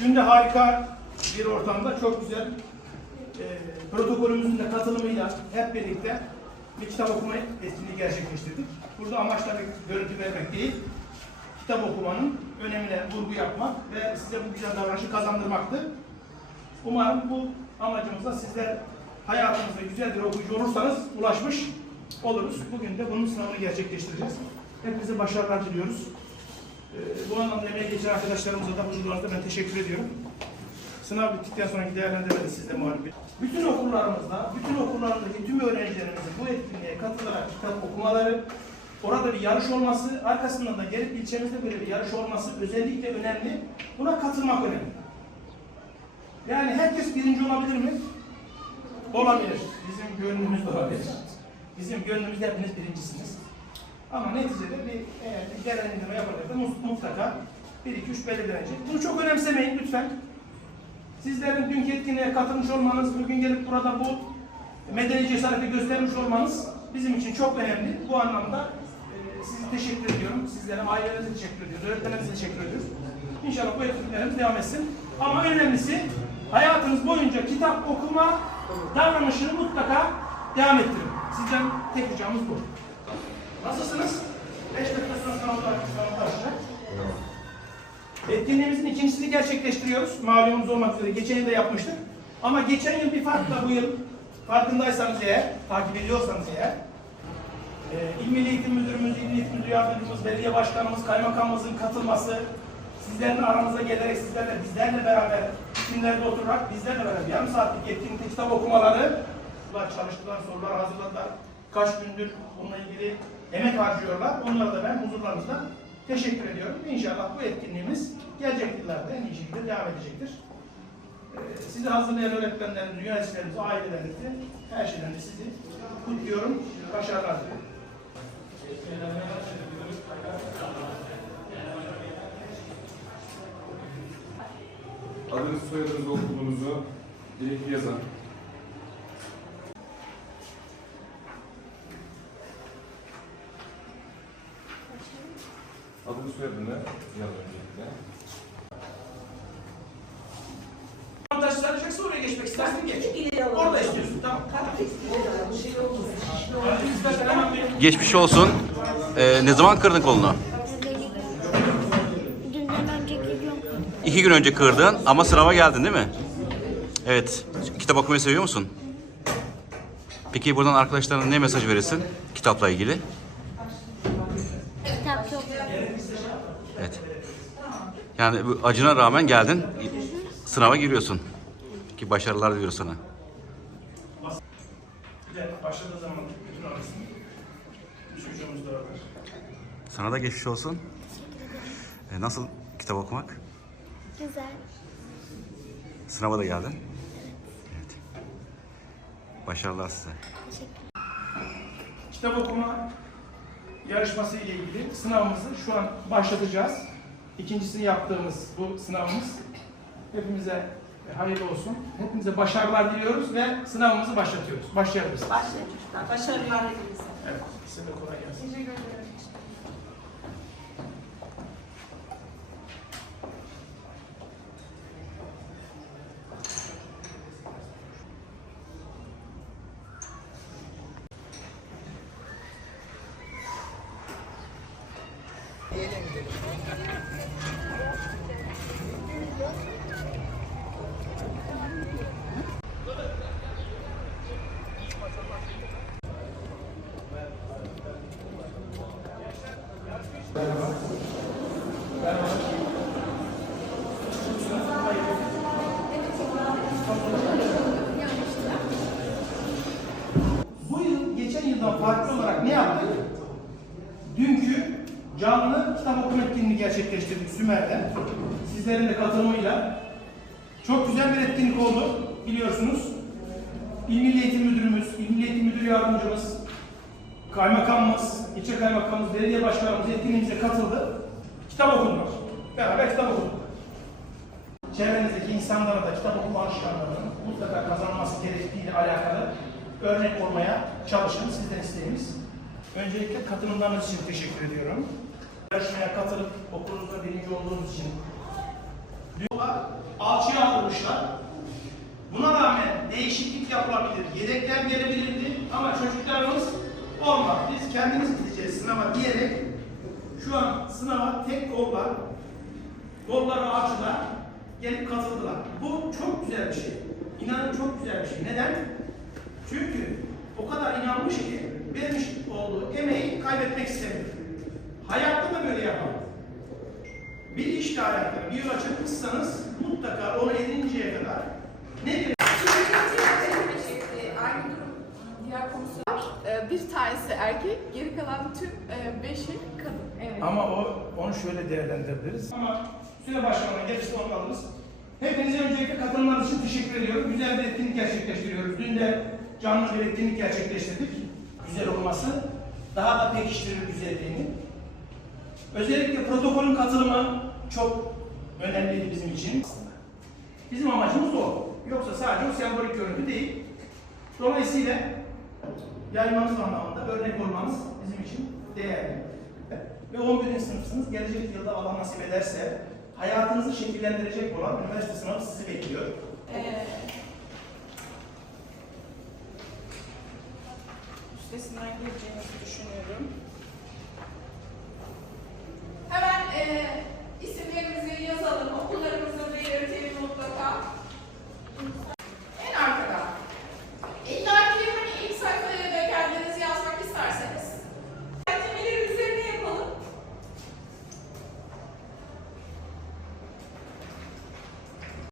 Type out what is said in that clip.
De harika bir ortamda çok güzel e, protokolümüzün de katılımıyla hep birlikte bir kitap okuma etkinliği gerçekleştirdik. Burada amaç tabii görüntü vermek değil, kitap okumanın önemine vurgu yapmak ve size bu güzel davranışı kazandırmaktı. Umarım bu amacımıza sizler hayatınızda güzel bir okuyucu olursanız ulaşmış oluruz. Bugün de bunun sınavını gerçekleştireceğiz. Hepinize başarılar diliyoruz. Ee, bu anlamda emeği geçen arkadaşlarımıza da huzurlarınızda ben teşekkür ediyorum. Sınav bittikten sonraki değerlendirme de sizde muhalif. Bütün okullarımızda, bütün okullarındaki tüm öğrencilerimizin bu etkinliğe katılarak kitap okumaları, orada bir yarış olması, arkasından da gelip ilçemizde böyle bir yarış olması özellikle önemli. Buna katılmak önemli. Yani herkes birinci olabilir mi? Olabilir. Bizim gönlümüzde olabilir. Bizim gönlümüzde hepiniz birincisiniz. Ama neticede bir eğer bir değerlendirme yapacaksa mu- mutlaka 1, 2, 3 belirlenecek. Bunu çok önemsemeyin lütfen. Sizlerin dünkü etkinliğe katılmış olmanız, bugün gelip burada bu medeni cesareti göstermiş olmanız bizim için çok önemli. Bu anlamda e, sizi teşekkür ediyorum. Sizlere, ailenize teşekkür ediyoruz, öğretmenlerinize teşekkür ediyoruz. İnşallah bu etkinliklerimiz devam etsin. Ama önemlisi hayatınız boyunca kitap okuma davranışını mutlaka devam ettirin. Sizden tek ricamız bu. Nasılsınız? 5 dakika sonra sınavda sınavda başlayacak. Etkinliğimizin ikincisini gerçekleştiriyoruz. Malumunuz olmak üzere. Geçen yıl da yapmıştık. Ama geçen yıl bir farkla bu yıl farkındaysanız eğer, takip ediyorsanız eğer, e, İl Milli Eğitim Müdürümüz, İl Eğitim Müdür Yardımcımız, Belediye Başkanımız, Kaymakamımızın katılması, sizlerin aramıza gelerek sizlerle, bizlerle beraber, günlerde oturarak bizlerle beraber yarım saatlik etkinlikte kitap okumaları çalıştılar, sorular hazırladılar. Kaç gündür bununla ilgili emek harcıyorlar. Onlara da ben huzurlarınızda teşekkür ediyorum. İnşallah bu etkinliğimiz gelecek yıllarda en iyi şekilde devam edecektir. Ee, Sizi hazırlayan öğretmenlerimiz, yöneticilerimiz, ailelerimizi, her şeyden de sizi kutluyorum. Başarılar diliyorum. Adınız, soyadınızı, okulunuzu direkt yazın. Adını soyadını yaz öncelikle. Avantaj sağlayacaksa oraya geçmek istersin geç. Orada istiyorsun tamam. Bir Geçmiş olsun. Ee, ne zaman kırdın kolunu? Dünden önceki gün İki gün önce kırdın ama sınava geldin değil mi? Evet. Kitap okumayı seviyor musun? Peki buradan arkadaşlarına ne mesaj verirsin kitapla ilgili? kitap çok Evet. Yani bu acına rağmen geldin, sınava giriyorsun. Peki başarılar diliyoruz sana. Bir de başladığı zaman bütün arasını üç çocuğumuz. Sana da geçmiş olsun. Ee, nasıl kitap okumak? güzel. Sınava da geldin. Evet. Başarılar size. Kitap okuma yarışması ile ilgili sınavımızı şu an başlatacağız. İkincisini yaptığımız bu sınavımız hepimize hayırlı olsun. Hepimize başarılar diliyoruz ve sınavımızı başlatıyoruz. Başlayabiliriz. Başlayın çocuklar. Başarılar hepinize. Evet, size de kolay gelsin. Teşekkür ederim. Bu yıl geçen yıldan farklı olarak ne yaptık? Dünkü canlı kitap okuma etkinliğini gerçekleştirdik Sümer'de. Sizlerin de katılımıyla. Çok güzel bir etkinlik oldu biliyorsunuz. İl Milli Eğitim Müdürümüz, İl Milli Eğitim Müdür Yardımcımız, Kaymakamımız, ilçe kaymakamımız, belediye başkanımız etkinliğimize katıldı. Kitap okudular. Beraber kitap okuduk. Çevrenizdeki insanlara da kitap okuma alışkanlığının mutlaka kazanması gerektiğiyle alakalı örnek olmaya çalışın. Sizden isteğimiz. Öncelikle katılımlarınız için teşekkür ediyorum. Yarışmaya katılıp okulunuzda birinci olduğunuz için. Yola almışlar. Buna rağmen değişiklik yapılabilir, yedekler gelebilirdi ama çocuklarımız olmaz. Biz kendimiz gideceğiz sınava diyerek şu an sınava tek kollar, kolları açılar gelip katıldılar. Bu çok güzel bir şey. İnanın çok güzel bir şey. Neden? Çünkü o kadar inanmış ki vermiş olduğu emeği kaybetmek istemiyor. Hayatta da böyle yapalım. Bir işte hayatına bir yola çıkmışsanız mutlaka onu edinceye kadar nedir? Aynı durum diğer. Ee, Bir tanesi erkek, geri kalan tüm e, beşi kadın. Evet. Ama o onu şöyle değerlendirebiliriz. Ama süre başlamına gelirse onu alırız. Hepinize öncelikle katılımlarınız için teşekkür ediyorum. Güzel bir etkinlik gerçekleştiriyoruz. Dün de canlı bir etkinlik gerçekleştirdik. Güzel olması daha da pekiştirir güzelliğini. Özellikle protokolün katılımı çok önemliydi bizim için. Bizim amacımız o. Yoksa sadece o sembolik görüntü değil. Dolayısıyla yaymanız anlamında örnek olmanız bizim için değerli. Ve 11. sınıfsınız. Gelecek yılda Allah nasip ederse hayatınızı şekillendirecek olan üniversite sınavı sizi bekliyor. Ee, üstesinden geleceğimizi düşünüyorum. é,